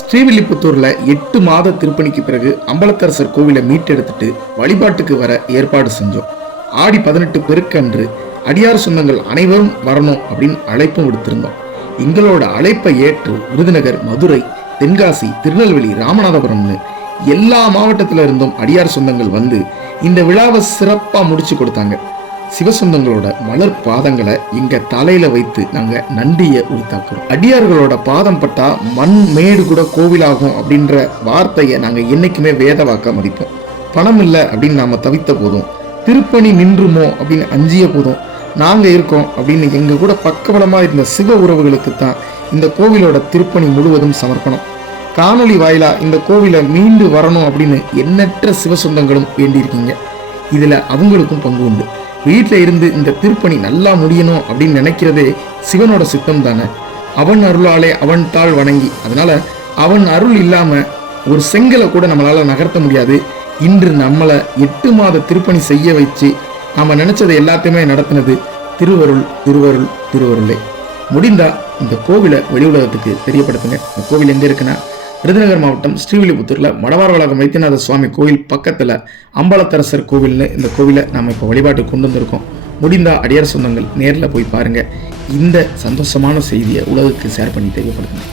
ஸ்ரீவில்லிபுத்தூர்ல எட்டு மாத திருப்பணிக்கு பிறகு அம்பலத்தரசர் கோவிலை மீட்டெடுத்துட்டு வழிபாட்டுக்கு வர ஏற்பாடு செஞ்சோம். ஆடி பதினெட்டு பெருக்கன்று அடியார் சொந்தங்கள் அனைவரும் வரணும் அப்படின்னு அழைப்பும் விடுத்திருந்தோம். எங்களோட அழைப்பை ஏற்று விருதுநகர் மதுரை தென்காசி திருநெல்வேலி ராமநாதபுரம்னு எல்லா மாவட்டத்துல இருந்தும் அடியார் சொந்தங்கள் வந்து இந்த விழாவை சிறப்பா முடிச்சு கொடுத்தாங்க. சிவசொந்தங்களோட மலர் பாதங்களை எங்க தலையில வைத்து நாங்க நன்றியை உரித்தாக்குறோம். அடியார்களோட பாதம் பட்டா மண் மேடு கூட கோவிலாகும் அப்படின்ற வார்த்தையை நாங்க என்னைக்குமே வேதவாக்க மதிப்போம். பணம் இல்லை அப்படின்னு நாம தவித்த போதும் திருப்பணி நின்றுமோ அப்படின்னு அஞ்சிய போதும் நாங்க இருக்கோம் அப்படின்னு எங்க கூட பக்கபலமா இருந்த சிவ உறவுகளுக்கு தான் இந்த கோவிலோட திருப்பணி முழுவதும் சமர்ப்பணம். காணொலி வாயிலா இந்த கோவிலை மீண்டு வரணும் அப்படின்னு எண்ணற்ற சிவசொந்தங்களும் வேண்டியிருக்கீங்க. இதுல அவங்களுக்கும் பங்கு உண்டு. வீட்டில் இருந்து இந்த திருப்பணி நல்லா முடியணும் அப்படின்னு நினைக்கிறதே சிவனோட சித்தம் தானே அவன் அருளாலே அவன் தாழ் வணங்கி அதனால அவன் அருள் இல்லாம ஒரு செங்கலை கூட நம்மளால நகர்த்த முடியாது. இன்று நம்மளை எட்டு மாத திருப்பணி செய்ய வச்சு நாம நினைச்சதை எல்லாத்தையுமே நடத்தினது திருவருள் திருவருள் திருவருளே. முடிந்தா இந்த கோவிலை வெளி உலகத்துக்கு தெரியப்படுத்துங்க. இந்த கோவில் எங்க இருக்குன்னா விருதுநகர் மாவட்டம் ஸ்ரீவில்லிபுத்தூரில் மடவார் வளாகம் வைத்தியநாத சுவாமி கோவில் பக்கத்தில் அம்பலத்தரசர் கோவில்னு இந்த கோவிலை நம்ம இப்போ வழிபாட்டுக்கு கொண்டு வந்திருக்கோம். முடிந்தா அடியார் சொந்தங்கள் நேரில் போய் பாருங்க. இந்த சந்தோஷமான செய்தியை உலகுக்கு ஷேர் பண்ணி தெரியப்படுத்துங்க.